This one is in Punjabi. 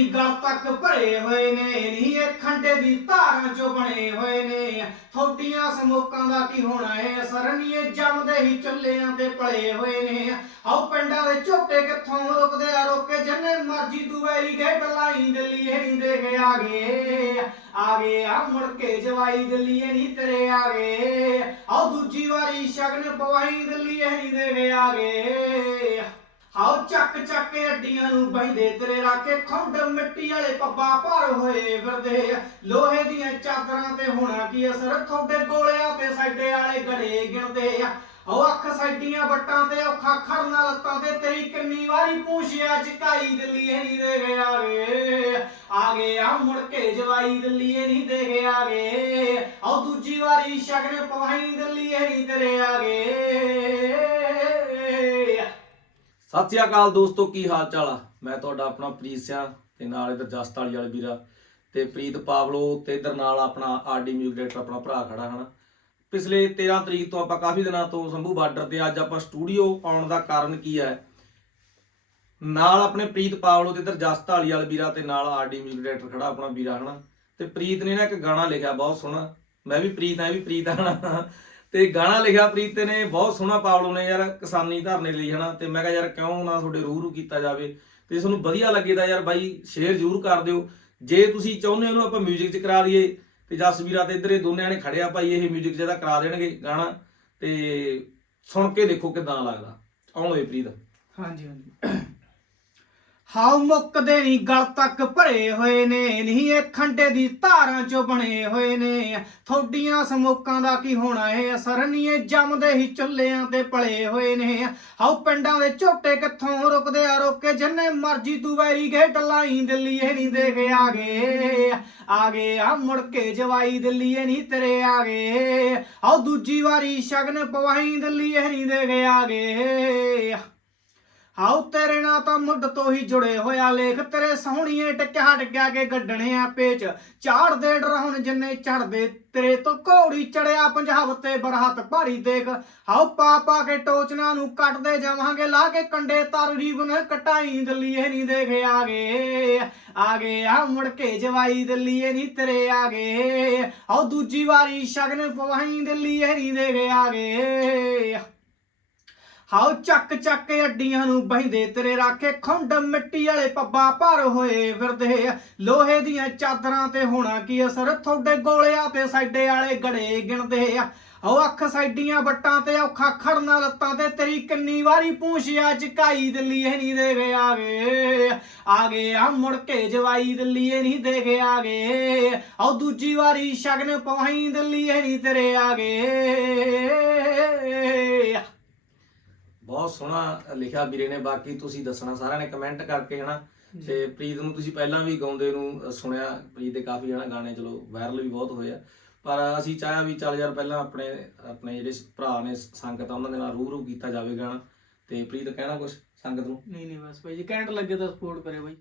ਨਹੀਂ ਗਲ ਤੱਕ ਭਰੇ ਹੋਏ ਨੇ, ਨਹੀਂ ਇਹ ਖੰਡੇ ਦੀ ਧਾਰਾਂ ਚੋਂ ਬਣੇ ਹੋਏ ਨੇ। ਥੋਡੀਆਂ ਸਮੋਕਾਂ ਦਾ ਕੀ ਹੋਣਾ ਏ? ਅਸਰ ਜੰਮਦੇ ਹੀ ਚੁੱਲ੍ਹਿਆਂ ਤੇ ਪਲੇ ਹੋਏ ਨੇ। ਆਓ ਪਿੰਡਾਂ ਦੇ ਝੋਟੇ ਕਿੱਥੋਂ ਰੁਕਦੇ ਆ? ਰੋਕੇ ਜਿੰਨੇ ਮਰਜ਼ੀ ਤੂੰ ਵੈਰੀ ਗੇਟ ਦਿੱਲੀ ਇਹ ਦੇ ਕੇ ਆ ਗਏ। ਆ ਗਏ ਆ, ਮੁੜ ਕੇ ਜਵਾਈ ਦਿੱਲੀ ਇਹ ਨਹੀਂ ਤੇਰੇ ਆ ਗਏ। ਆਓ ਦੂਜੀ ਵਾਰੀ ਸ਼ਗਨ ਪਵਾਈ, ਦਿੱਲੀ ਇਹ ਦੇ ਕੇ ਆ ਗਏ। ਆਓ ਚੱਕ ਚੱਕ ਕੇ ਅੱਡੀਆਂ ਨੂੰ ਬਹਿੰਦੇ ਤੇਰੇ ਰਾਕੇ ਖੁੰਡ ਮਿੱਟੀ ਵਾਲੇ ਪੱਬਾ ਭਰ ਹੋਏ ਫਿਰਦੇ ਲੋਹੇ ਦੀਆਂ ਚਾਦਰਾਂ ਤੇ ਹੋਣਾ ਕੀ ਅਸਰ? ਤੁਹਾਡੇ ਗੋਲਿਆਂ ਤੇ ਸਾਡੇ ਵਾਲੇ ਗੜੇ ਗਿਣਦੇ ਆ। ਉਹ ਅੱਖ ਸਾਡੀਆਂ ਵੱਟਾਂ ਤੇ, ਔਖਾ ਖੜਨਾ ਲੱਤਾਂ ਤੇ, ਤੇਰੀ ਕਿੰਨੀ ਵਾਰੀ ਪੂਛਿਆ, ਚਕਾਈ ਦਿੱਲੀ ਨਹੀਂ ਦੇ ਗਿਆ ਵੇ ਆ ਗਏ ਆ, ਮੁੜ ਕੇ ਜਵਾਈ ਦਿੱਲੀ ਇਹ ਨਹੀਂ ਦੇ ਗਿਆ ਵੇ ਆਉ ਦੂਜੀ ਵਾਰੀ ਸ਼ਗਨ ਪਵਾਈ ਦਿੱਲੀ ਇਹ ਨਹੀਂ ਤੇਰੇ ਆ ਗਏ ਸਤਿ ਸ਼੍ਰੀ ਅਕਾਲ ਦੋਸਤੋ, ਕੀ ਹਾਲ ਚਾਲ ਆ? ਮੈਂ ਤੁਹਾਡਾ ਆਪਣਾ ਪ੍ਰੀਤ ਸਿਆ ਤੇ ਨਾਲ ਇਧਰ ਜਸਤਾਲੀ ਵਾਲੇ ਵੀਰਾ ਤੇ ਪ੍ਰੀਤ ਪਾਵਲੋ ਤੇ ਇਧਰ ਨਾਲ ਆਪਣਾ ਆਰਡੀ ਮਿਊਜ਼ਿਕ ਡਾਇਰੈਕਟਰ ਆਪਣਾ ਭਰਾ ਖੜਾ ਹਨ। ਪਿਛਲੇ 13 ਤਰੀਕ ਤੋਂ ਆਪਾਂ ਕਾਫੀ ਦਿਨਾਂ ਤੋਂ ਸੰਭੂ ਬਾਰਡਰ ਤੇ ਅੱਜ ਆਪਾਂ ਸਟੂਡੀਓ ਆਉਣ ਦਾ ਕਾਰਨ ਕੀ ਹੈ? ਨਾਲ ਆਪਣੇ ਪ੍ਰੀਤ ਪਾਵਲੋ ਤੇ ਇਧਰ ਜਸਤਾਲੀ ਵਾਲੇ ਵੀਰਾ ਤੇ ਨਾਲ ਆਰਡੀ ਮਿਊਜ਼ਿਕ ਡਾਇਰੈਕਟਰ ਖੜਾ ਆਪਣਾ ਵੀਰਾ ਹਨਾ। ਤੇ ਪ੍ਰੀਤ ਨੇ ਨਾ ਇੱਕ ਗਾਣਾ ਲਿਖਿਆ, ਬਹੁਤ ਸੋਹਣਾ। ਮੈਂ ਵੀ ਪ੍ਰੀਤ ਆ ਵੀ ਪ੍ਰੀਤ ਆ ਤੇ ਗਾਣਾ ਲਿਖਿਆ ਪ੍ਰੀਤ ਨੇ ਬਹੁਤ ਸੋਹਣਾ ਪਾਵਲੋ ਨੇ ਯਾਰ ਕਿਸਾਨੀ ਧਰਨੇ ਲਈ ਹਨਾ ਤੇ ਮੈਂ ਕਿਹਾ ਯਾਰ ਕਿਉਂ ਨਾ ਤੁਹਾਡੇ ਰੂਹ ਰੂ ਕੀਤਾ ਜਾਵੇ ਤੇ ਜੇ ਤੁਹਾਨੂੰ ਵਧੀਆ ਲੱਗੇ ਤਾਂ ਯਾਰ ਬਾਈ ਸ਼ੇਅਰ ਜ਼ਰੂਰ ਕਰ ਦਿਓ ਜੇ ਤੁਸੀਂ ਚਾਹੁੰਦੇ ਹੋ ਇਹਨੂੰ ਆਪਾਂ 뮤직 'ਚ ਕਰਾ ਦਈਏ ਤੇ ਜਸ ਵੀਰਾ ਤੇ ਇੱਧਰ ਇਹ ਦੋਨੇ ਨੇ ਖੜਿਆ ਭਾਈ ਇਹ 뮤직 'ਚ ਇਹਦਾ ਕਰਾ ਦੇਣਗੇ ਗਾਣਾ ਤੇ ਸੁਣ ਕੇ ਦੇਖੋ ਕਿਦਾਂ ਲੱਗਦਾ ਆਉਣ ਦੇ ਪ੍ਰੀਤ ਹਾਂਜੀ ਹਾਂਜੀ ਹਾਉ ਮੁੱਕਦੇ ਨਹੀਂ ਗਲ ਤੱਕ ਭਰੇ ਹੋਏ ਨੇ ਨਹੀਂ ਇਹ ਖੰਡੇ ਦੀ ਧਾਰਾਂ ਚੋਂ ਬਣੇ ਹੋਏ ਨੇ। ਥੋਡੀਆਂ ਸਮੋਕਾਂ ਦਾ ਕੀ ਹੋਣਾ ਏ? ਅਸਰ ਨਹੀਂ ਇਹ ਜੰਮਦੇ ਹੀ ਚੁੱਲ੍ਹਿਆਂ ਤੇ ਪਲੇ ਹੋਏ ਨੇ। ਹਾਉ ਪਿੰਡਾਂ ਦੇ ਝੋਟੇ ਕਿੱਥੋਂ ਰੁਕਦੇ ਆ ਰੋਕੇ? ਜਿੰਨੇ ਮਰਜ਼ੀ ਤੂੰ ਵੈਰੀ ਗੇਟ ਲਾਈ ਦਿੱਲੀ, ਇਹ ਨਹੀਂ ਦੇ ਕੇ ਆ ਗਏ ਆ ਗਏ ਆ ਮੁੜ ਕੇ ਜਵਾਈ ਦਿੱਲੀ, ਇਹ ਨਹੀਂ ਤੇਰੇ ਆ ਗਏ ਆਉ ਦੂਜੀ ਵਾਰੀ ਸ਼ਗਨ ਪਵਾਈ ਦਿੱਲੀ, ਇਹ ਨਹੀਂ ਦੇ ਕੇ ਆ ਗਏ ਹਾਉ ਤੇਰੇ ਨਾਲ ਤਾਂ ਮੁੱਢ ਤੋਂ ਹੀ ਜੁੜੇ ਹੋਇਆ ਲੇਖ, ਤੇਰੇ ਸੋਹਣੀਏ ਟਿਕਿਆ ਟਿਕਿਆ ਕੇ ਗੱਡਣੇ ਆ ਪੇਚ। ਝਾੜਦੇ ਡਰਾਉਣ ਜਿੰਨੇ ਚੜਦੇ ਤੇਰੇ ਤੋਂ ਘੋੜੀ ਚੜਿਆ ਪੰਜਾਬ ਤੇ ਬਰਹਤ ਭਾਰੀ ਦੇਖ। ਹਾਉ ਪਾ ਪਾ ਕੇ ਟੋਚਨਾ ਨੂੰ ਕੱਟਦੇ ਜਾਵਾਂਗੇ, ਲਾ ਕੇ ਕੰਡੇ ਤਰ ਰੀਵਨ ਕਟਾਈ ਦਿੱਲੀ ਇਹ ਨਹੀਂ ਦੇਖੇ ਆ ਗਏ ਆ ਗਏ ਆ ਮੁੜ ਕੇ ਜਵਾਈ ਦਿੱਲੀ ਨਹੀਂ ਤੇਰੇ ਆ ਗਏ ਹਾਉ ਦੂਜੀ ਵਾਰੀ ਸ਼ਗਨ ਪਵਾਈ ਦਿੱਲੀ ਇਹ ਨਹੀਂ ਦੇਖੇ ਆ ਗਏ ਹਾਉ ਚੱਕ ਚੱਕ ਕੇ ਅੱਡੀਆਂ ਨੂੰ ਬਹਿੰਦੇ ਤੇਰੇ ਰਾਖੇ, ਖੁੰਡ ਮਿੱਟੀ ਵਾਲੇ ਪੱਬਾ ਭਰ ਹੋਏ ਫਿਰਦੇ ਲੋਹੇ ਦੀਆਂ ਚਾਦਰਾਂ ਤੇ ਹੋਣਾ ਕੀ ਅਸਰ, ਤੁਹਾਡੇ ਗੋਲਿਆਂ ਤੇ ਸਾਡੇ ਵਾਲੇ ਗੜੇ ਗਿਣਦੇ ਆ। ਉਹ ਅੱਖ ਸਾਡੀਆਂ ਵੱਟਾਂ ਤੇ ਔਖਾ ਖੜਨਾ ਲੱਤਾਂ ਤੇ, ਤੇਰੀ ਕਿੰਨੀ ਵਾਰੀ ਪੂਛਿਆ ਚਕਾਈ ਦਿੱਲੀ ਇਹ ਨਹੀਂ ਦੇ ਗਏ ਆ ਗਏ ਆ ਗਏ ਆ ਮੁੜ ਕੇ ਜਵਾਈ ਦਿੱਲੀ ਇਹ ਨਹੀਂ ਦੇ ਗਏ ਆ ਗਏ ਆਉ ਦੂਜੀ ਵਾਰੀ ਸ਼ਗਨ ਪਵਾਈ ਦਿੱਲੀ ਇਹ ਨਹੀਂ ਤੇਰੇ ਆ ਗਏ ਬਹੁਤ ਸੋਹਣਾ ਲਿਖਿਆ ਵੀਰੇ ਨੇ ਬਾਕੀ ਤੁਸੀਂ ਦੱਸਣਾ ਸਾਰਿਆਂ ਨੇ ਕਮੈਂਟ ਕਰਕੇ ਹਨਾ। ਤੇ ਪ੍ਰੀਤ ਨੂੰ ਤੁਸੀਂ ਪਹਿਲਾਂ ਵੀ ਗਾਉਂਦੇ ਨੂੰ ਸੁਣਿਆ ਪ੍ਰੀਤ ਦੇ ਕਾਫੀ ਹਨਾ ਗਾਣੇ ਚਲੋ ਵਾਇਰਲ ਵੀ ਬਹੁਤ ਹੋਏ ਆ। ਪਰ ਅਸੀਂ ਚਾਹਿਆ ਵੀ ਚੱਲ ਯਾਰ ਪਹਿਲਾਂ ਆਪਣੇ ਆਪਣੇ ਜਿਹੜੇ ਭਰਾ ਨੇ ਸੰਗਤ ਆ ਉਹਨਾਂ ਦੇ ਨਾਲ ਰੂਬਰੂ ਕੀਤਾ ਜਾਵੇ ਗਾਣਾ ਤੇ ਪ੍ਰੀਤ ਕਹਿਣਾ ਕੁਝ ਸੰਗਤ ਨੂੰ? ਨਹੀਂ ਨਹੀਂ ਬਸ ਭਾਈ ਜੀ ਘੈਂਟ ਲੱਗੇ ਤਾਂ ਸਪੋਰਟ ਕਰੇ ਭਾਈ